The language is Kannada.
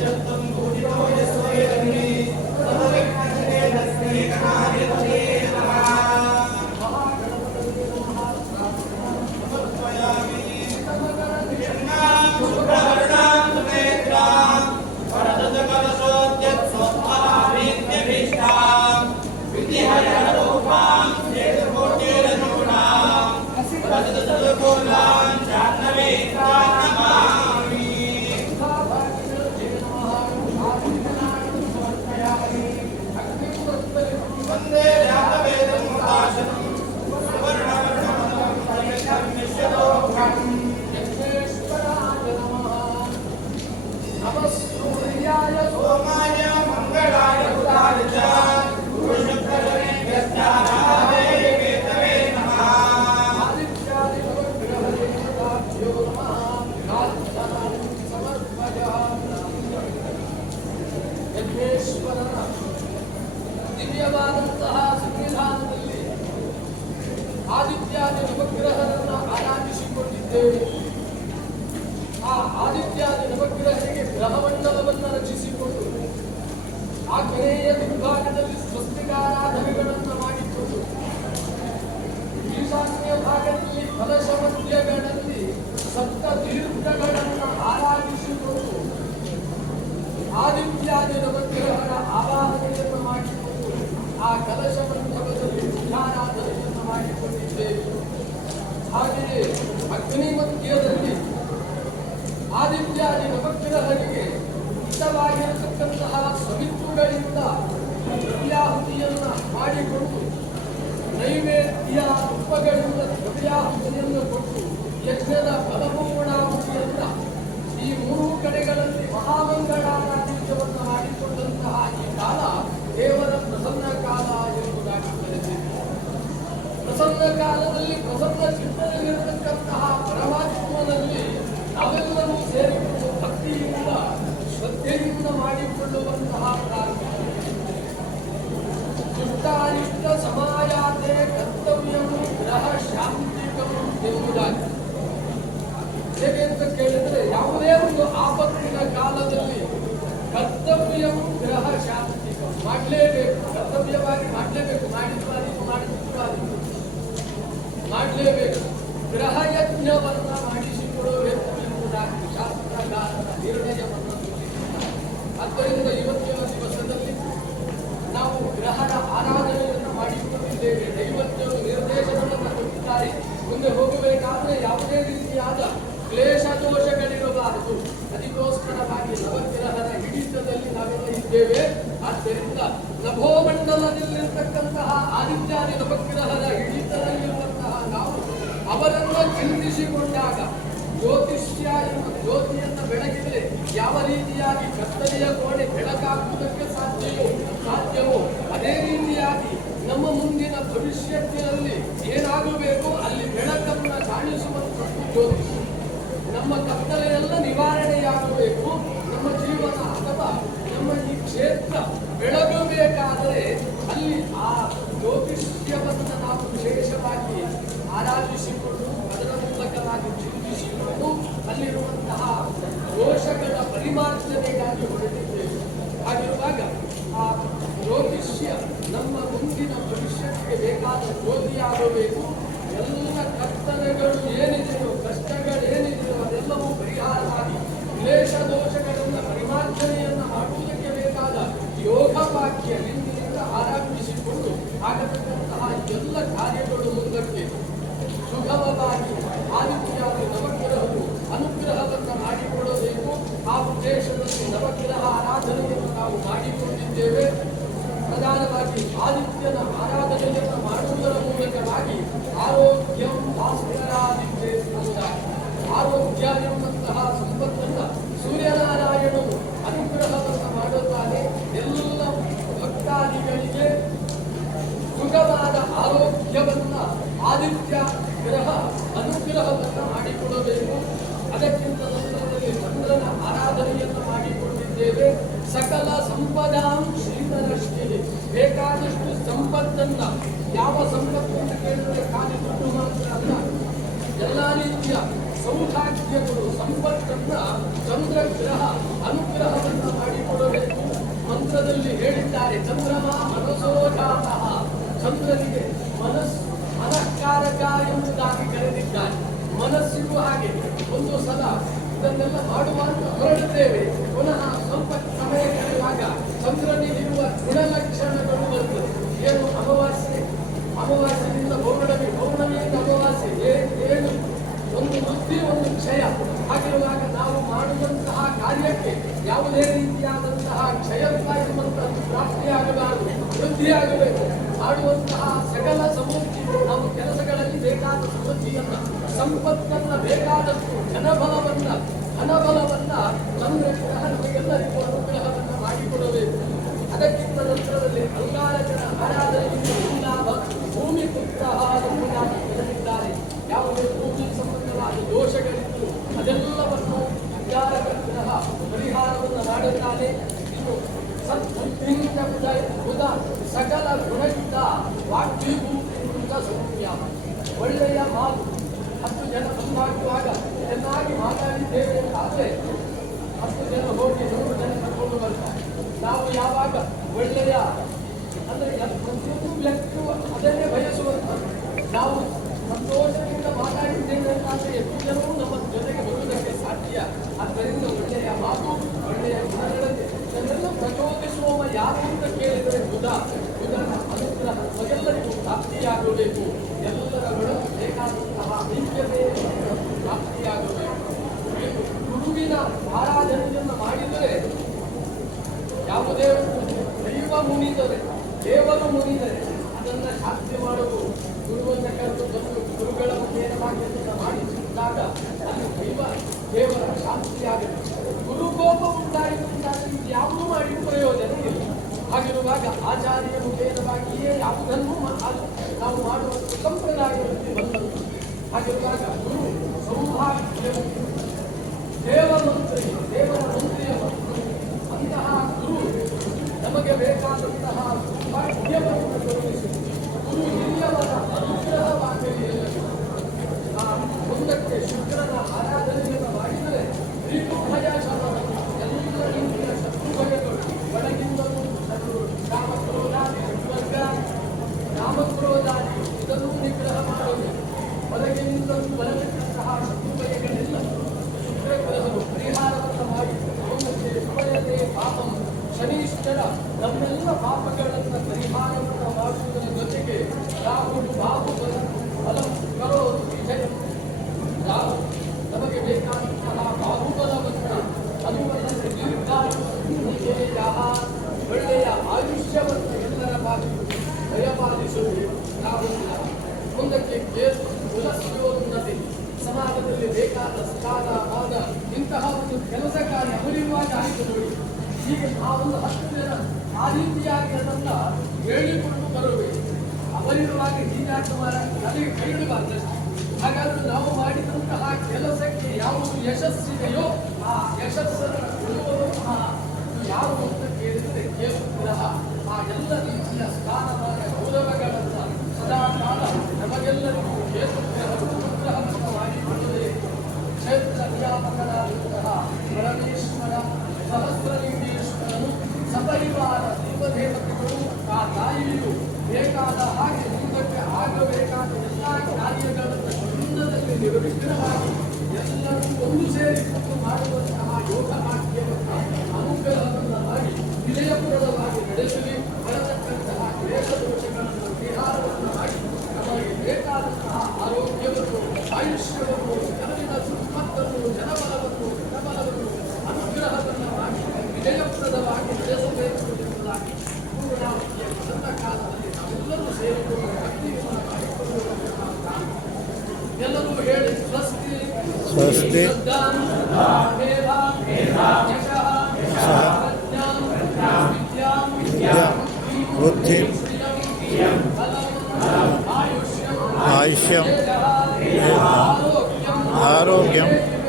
ചിത്രംകൂടി ಆದಿತ್ಯಾದಿ ನವಗ್ರಹರಿಗೆ ಗ್ರಹಮಂಡಲವನ್ನು ರಚಿಸಿಕೊಂಡು ಆಗ್ನೇಯ ವಿಭಾಗದಲ್ಲಿ ಸ್ವಸ್ತಿಕಾರಾಧನೆಗಳನ್ನು ಮಾಡಿಕೊಂಡು ಈಶಾನ್ಯ ಭಾಗದಲ್ಲಿ ಫಲಶಮದ್ಯಗಳಲ್ಲಿ ಸಪ್ತ ತೀರ್ಥಗಳನ್ನು ಆರಾಧಿಸಿಕೊಂಡು ಆದಿತ್ಯಾದಿ ನವಗ್ರಹರ ಆರಾಧನೆಯನ್ನು ಮಾಡಿಕೊಂಡು ಆ ಕಲಶ ಮಂಟಪದಲ್ಲಿ ವಿಧಾನಾಧನೆಯನ್ನು ಮಾಡಿಕೊಂಡಿದ್ದೇವೆ. ಹಾಗೆಯೇ ಅಗ್ನಿ ಮಧ್ಯದಲ್ಲಿ ಆದಿತ್ಯಾದಿ ನವಗ್ರಹರಿಗೆ ಇಷ್ಟವಾಗಿರತಕ್ಕಂತಹ ಸವಿತುಗಳಿಂದ ದ್ರವ್ಯಾಹುತಿಯನ್ನ ಮಾಡಿಕೊಂಡು ನೈವೇದ್ಯ ರೂಪಗಳಿಂದ ದ್ರವ್ಯಾಹುತಿಯನ್ನು ಕೊಟ್ಟು ಯಜ್ಞದ ಫಲಪೂರ್ಣಾಹುತಿಯನ್ನ ಈ ಮೂರು ಕಡೆಗಳಲ್ಲಿ ಮಹಾಮಂಗಳಾರಾಧಿತ್ಯವನ್ನು ಮಾಡಿಕೊಂಡಂತಹ ಈ ಕಾಲ ದೇವರ ಪ್ರಸನ್ನ ಕಾಲ ಎಂಬುದಾಗಿ ಪ್ರಸನ್ನ ಕಾಲದಲ್ಲಿ ಪ್ರಸನ್ನ ಕರ್ತವ್ಯಂ ಗ್ರಹ ಶಾಂತಿಕಂ ಮಾಡಲೇಬೇಕು ಕರ್ತವ್ಯವಾಗಿ ಮಾಡಲೇಬೇಕು ಮಾಡಿದ್ವಾರಿಗೂ ಮಾಡಿದ್ವಾರಿಗೂ ಮಾಡಲೇಬೇಕು ಗ್ರಹ ಯಜ್ಞವನ್ನ ಮಾಡಿಸಿಕೊಡಬೇಕು ಎಂಬುದಾಗಿ ಶಾಸ್ತ್ರಗಾರರ ನಿರ್ಣಯವನ್ನು ನಭೋಮಂಡಲದಲ್ಲಿರ್ತಕ್ಕಂತಹ ಆದಿತ್ಯಾದಿ ಉಪಗ್ರಹದ ಹಿಡಿತದಲ್ಲಿರುವಂತಹ ನಾವು ಅವರನ್ನು ಚಿಂತಿಸಿಕೊಂಡಾಗ ಜ್ಯೋತಿಷ್ಯ ಎಂಬ ಜ್ಯೋತಿಯನ್ನು ಬೆಳಗಿದರೆ ಯಾವ ರೀತಿಯಾಗಿ ಕತ್ತಲೆಯ ಕೋಣೆ ಬೆಳಕಾಗುವುದಕ್ಕೆ ಸಾಧ್ಯವೋ ಸಾಧ್ಯವೋ? ಅದೇ ರೀತಿಯಾಗಿ ನಮ್ಮ ಮುಂದಿನ ಭವಿಷ್ಯತ್ತಿನಲ್ಲಿ ಏನಾಗಬೇಕು ಅಲ್ಲಿ ಬೆಳಕನ್ನು ಕಾಣಿಸುವಂಥದ್ದು ಜ್ಯೋತಿಷ್ಯ. ನಮ್ಮ ಕತ್ತಲೆಯೆಲ್ಲ ನಿವಾರಣೆಯಾಗಬೇಕು ನಮ್ಮ ಜೀವನ ಅಥವಾ ನಮ್ಮ ಈ ಕ್ಷೇತ್ರ ಬೆಳಗಬೇಕಾದರೆ ಅಲ್ಲಿ ಆ ಜ್ಯೋತಿಷ್ಯವನ್ನು ನಾವು ವಿಶೇಷವಾಗಿ ಆರಾಧಿಸಿಕೊಂಡು ಅದರ ಮೂಲಕವಾಗಿ ಚಿಂತಿಸಿಕೊಂಡು ಅಲ್ಲಿರುವಂತಹ ದೋಷಗಳ ಪರಿಮಾರ್ಜನೆಗಾಗಿ ಹೊರಟಿದ್ದೇವೆ ಹಾಗಿರುವಾಗ ಆ ಜ್ಯೋತಿಷ್ಯ ನಮ್ಮ ಮುಂದಿನ ಭವಿಷ್ಯಕ್ಕೆ ಬೇಕಾದ ಜ್ಯೋತಿಯಾಗಬೇಕು ಎಲ್ಲ ಕರ್ತನೆಗಳು ಏನಿದೆಯೋ ಕಷ್ಟಗಳು ಏನಿದೆಯೋ ಅದೆಲ್ಲವೂ ಪರಿಹಾರವಾಗಿ ಕ್ಲೇಶ ದೋಷಗಳನ್ನು ಪರಿಮಾರ್ಜನೆಯನ್ನು ಮಾಡುವುದಕ್ಕೆ ಬೇಕಾದ ವಾಕ್ಯ ಹಿಂದಿನಿಂದ ಆರಂಭಿಸಿಕೊಂಡು ಆಗತಕ್ಕಂತಹ ಎಲ್ಲ ಕಾರ್ಯಗಳು ಮುಂದಕ್ಕೆ ಸುಗಮವಾಗಿ ಆದಿತ್ಯಾದಿ ನವಗ್ರಹವು ಅನುಗ್ರಹವನ್ನು ಮಾಡಿಕೊಡಬೇಕು ಆ ಉದ್ದೇಶದಲ್ಲಿ ನವಗ್ರಹ ಆರಾಧನೆಯನ್ನು ನಾವು ಮಾಡಿಕೊಂಡಿದ್ದೇವೆ. ಪ್ರಧಾನವಾಗಿ ಆದಿತ್ಯನ ಆರಾಧನೆಯನ್ನು ಮಾಡುವುದರ ಮೂಲಕವಾಗಿ ಆರೋಗ್ಯಂ ಭಾಸ್ಕರಾದಿತ್ಯ ಆರೋಗ್ಯ ಎಂಬಂತಹ ಸಂಪತ್ತನ್ನು ಸೂರ್ಯನಾರಾಯಣನು ಅನುಗ್ರಹವನ್ನು ಮಾಡುತ್ತಾನೆ ಎಲ್ಲ ಭಕ್ತಾದಿಗಳಿಗೆ ಸುಖವಾದ ಆರೋಗ್ಯವನ್ನ ವಿರಹ ಅನುಗ್ರಹವನ್ನು ಮಾಡಿಕೊಡಬೇಕು. ಅದಕ್ಕಿಂತ ನಂತರದಲ್ಲಿ ಚಂದ್ರನ ಆರಾಧನೆಯನ್ನು ಮಾಡಿಕೊಂಡಿದ್ದೇವೆ. ಸಕಲ ಸಂಪದಾಂ ಶ್ರೀಧರಷ್ಟಿಗೆ ಬೇಕಾದಷ್ಟು ಸಂಪತ್ತನ್ನ ಯಾವ ಸಂಪತ್ತನ್ನು ಕೇಳಿದರೆ ಖಾಲಿ ದುಡ್ಡು ಮಾತ್ರ ಅಲ್ಲ. ಎಲ್ಲ ರೀತಿಯ ಸೌಭಾಗ್ಯಗಳು, ಸಂಪತ್ತನ್ನ ಚಂದ್ರ ಗ್ರಹ ಅನುಗ್ರಹವನ್ನು ಹೇಳಿದ್ದಾರೆ, ಚಂದ್ರಮ ಮನಸೋ ಜಾತಃ ಚಂದ್ರನಿಗೆ ಮನಸ್ಸು ಮನಃಕಾರಕ ಎಂಬುದಾಗಿ ಕರೆದಿದ್ದಾನೆ ಮನಸ್ಸಿಗೂ ಹಾಗೆ. ಒಂದು ಸಲ ಇದನ್ನೆಲ್ಲ ಮಾಡುವಂತ ಹೊರಡುತ್ತೇವೆ. ಪುನಃ ಸ್ವಲ್ಪ ಸಮಯ ಕಳೆಯುವಾಗ ಚಂದ್ರನಿಗಿರುವ ಗುಣಲಕ್ಷಣಗಳು ಬಂತು ಏನು ಅಮಾವಾಸ್ಯೆ? ಅಮಾವಾಸ್ಯೆಯಿಂದ ಪೌರ್ಣಮಿ ಪೌರ್ಣಮಿಯಿಂದ ಅಮಾವಾಸ್ಯೆ. ಏನು? ಒಂದು ಮುಕ್ತಿ ಒಂದು ಕ್ಷಯ. ಆಗಿರುವಾಗ ನಾವು ಮಾಡುವಂತಹ ಕಾರ್ಯಕ್ಕೆ ಯಾವುದೇ ರೀತಿಯಾದಂತಹ ಕ್ಷಯತ್ವ ಎಂಬಂತಹದ್ದು ಪ್ರಾಪ್ತಿಯಾಗಬಾರದು, ವೃದ್ಧಿಯಾಗಬೇಕು. ಮಾಡುವಂತಹ ಸಕಲ ಸಮೂಹ ಬೇಕಾದ ಸಮೃದ್ಧಿಯನ್ನ ಸಂಪತ್ತನ್ನ ಬೇಕಾದಷ್ಟು ಜನಬಲವನ್ನ ಹಣಬಲವನ್ನ ಚಂದ್ರಗ್ರಹ ನಮಗೆಲ್ಲರಿಗೂ ಅನುಗ್ರಹವನ್ನ ಮಾಡಿಕೊಡಬೇಕು. ಅದಕ್ಕಿಂತ ನಂತರದಲ್ಲಿ ಅಂಗಾರಕನ ಆರಾಧನೆಯಿಂದ ಭೂಮಿ ಪುತ್ರ ಎಂಬುದಾಗಿ ಕರೆದಿದ್ದಾರೆ ಯಾವುದೇ ಭೂಮಿ ಸಂಬಂಧವಾದ ದೋಷಗಳಿದ್ದು ಅದೆಲ್ಲವನ್ನು ಅಂಗಾರಕ ಗ್ರಹ ಪರಿಹಾರವನ್ನು ಮಾಡುತ್ತಾನೆ ಇನ್ನು ಸದ್ಬುದ್ಧಿಂಚ ಬುಧ ಬುಧ ಸಕಲ ಗುಣಯುಕ್ತ ವಾಗ್ವಿಭೂತಿಯಿಂದ ಸೌಮ್ಯ ಒಳ್ಳೆಯ ಮಾತು ಹತ್ತು ಜನ ಮುಂದಾಗುವಾಗ ಚೆನ್ನಾಗಿ ಮಾತಾಡಿದ್ದೇವೆ ಆದರೆ ಹತ್ತು ಜನ ಹೋಗಿ ನೂರು ಜನ ಕರ್ಕೊಂಡು ಬರ್ತಾರೆ ನಾವು ಯಾವಾಗ ಒಳ್ಳೆಯ ಅಂದರೆ ಪ್ರತಿಯೊಂದು ವ್ಯಕ್ತಿಯು ಅದನ್ನೇ ಬಯಸುವಂತ ನಾವು ಸಂತೋಷದಿಂದ ಮಾತಾಡಿದ್ದೇವೆ ಅಂತ ಎಷ್ಟು ಜನರು ನಮ್ಮ ಜೊತೆಗೆ ಬರುವುದಕ್ಕೆ ಸಾಧ್ಯ ಆದ್ದರಿಂದ ಒಳ್ಳೆಯ ಮಾತು ಒಳ್ಳೆಯ ಗುಣಗಳಲ್ಲಿ ಇದನ್ನೆಲ್ಲ ಪ್ರಚೋದಿಸುವವ ಯಾರು ಅಂತ ಕೇಳಿದರೆ ಬುಧ ಬುಧನ ಅನುಗ್ರಹ ಎಲ್ಲರಿಗೂ ಪ್ರಾಪ್ತಿಯಾಗಬೇಕು ಎಲ್ಲರ ಒಳಗೂ ಬೇಕಾದಂತಹ ಐಕ್ಯತೆ ಪ್ರಾಪ್ತಿಯಾಗಬೇಕು ಇದು ಗುರುವಿನ ಆರಾಧನೆಯನ್ನು ಮಾಡಿದರೆ ಯಾವುದೇ ಒಂದು ದೈವ ಮುನಿದರೆ, ದೇವರು ಮುನಿದರೆ, ಅದನ್ನ ಶಾಸ್ತ್ರ ಮಾಡುವುದು ಗುರುವನ್ನ ಕರೆದು ಬಂದು ಗುರುಗಳ ಮುಖೇನವಾಗಿ ಅದನ್ನು ಮಾಡಿಸಿದಾಗ ಅಲ್ಲಿ ದೈವ, ದೇವರ ಉಂಟಾಯಿತು ಅಂತಾದ್ರೆ ಇದು ಯಾವುದೂ ಮಾಡಿ ಪ್ರಯೋಜನ ಇಲ್ಲ. ಹಾಗಿರುವಾಗ ಆಚಾರ್ಯ ಮುಖೇನವಾಗಿಯೇ ಯಾವುದನ್ನು ನಾವು ಮಾಡುವ ಸಂಪ್ರದಾಯದಲ್ಲಿ ಬಂದದ್ದು. ಹಾಗಿರುವಾಗ ಗುರು ಸೌಭಾಗ್ಯ ಸಮಯದೇ ಪಾಪಂ ಶನೀಶ್ವರ ನಮ್ಮೆಲ್ಲ ಪಾಪಗಳನ್ನು ಪರಿಹಾರವನ್ನು ಮಾಡುವುದರ ಜೊತೆಗೆ ರಾಹು ಬಾಹು ಬಲ ಫಲಂ ಕರೋದು ವಿಜಯ ರಾಹು ನಮಗೆ ಬೇಕಾದಂತಹ ಒಂದು ಹತ್ತು ಜನ ಆ ರೀತಿಯಾಗಿ ಅದನ್ನ ಹೇಳಿಕೊಂಡು ಬರಬೇಕು ಅವರಿರುವಾಗಿ ಹೀಗಾಟ ನನಗೆ ಕೈಬಿಡಬಾರ್ದು ಹಾಗಾದ್ರೆ ನಾವು ಮಾಡಿದಂತಹ ಕೆಲಸಕ್ಕೆ ಯಾವುದು ಯಶಸ್ಸಿದೆಯೋ ಆ ಯಶಸ್ಸನ್ನು ಆ ಯಾರು ಅಂತ ಕೇಳಿದರೆ ಕೇತು ಆ ಎಲ್ಲ ರೀತಿಯ ಸ್ಥಾನಮಾನ ಗೌರವಗಳನ್ನು ಸದಾ ಕಾಲ ನಮಗೆಲ್ಲರಿಗೂ ಗ್ರಹವು ಅನುಗ್ರಹವನ್ನು ಮಾಡಿಕೊಳ್ಳಬೇಕು ಕ್ಷೇತ್ರ ನಿಯಾಮಕರಾದಂತಹ ಪರಮೇಶ್ವರ ಸಹಸ್ರಲಿಂಗೇಶ್ವರನು ಸಪರಿವಾರ ದೇವದೇವತೆಗಳು ಆ ತಾಯಿಯು ಬೇಕಾದ ಹಾಗೆ ಮುಂದಕ್ಕೆ ಆಗಬೇಕಾದ ಎಲ್ಲ ಕಾರ್ಯಗಳನ್ನು ಕುಂದದಲ್ಲಿ ನಿರ್ವಿಘ್ನವಾಗಿ ಎಲ್ಲರೂ ಒಂದು ಸೇರಿಕೊಂಡು स्वस्ति बुद्धि आयुष्यम आरोग्यम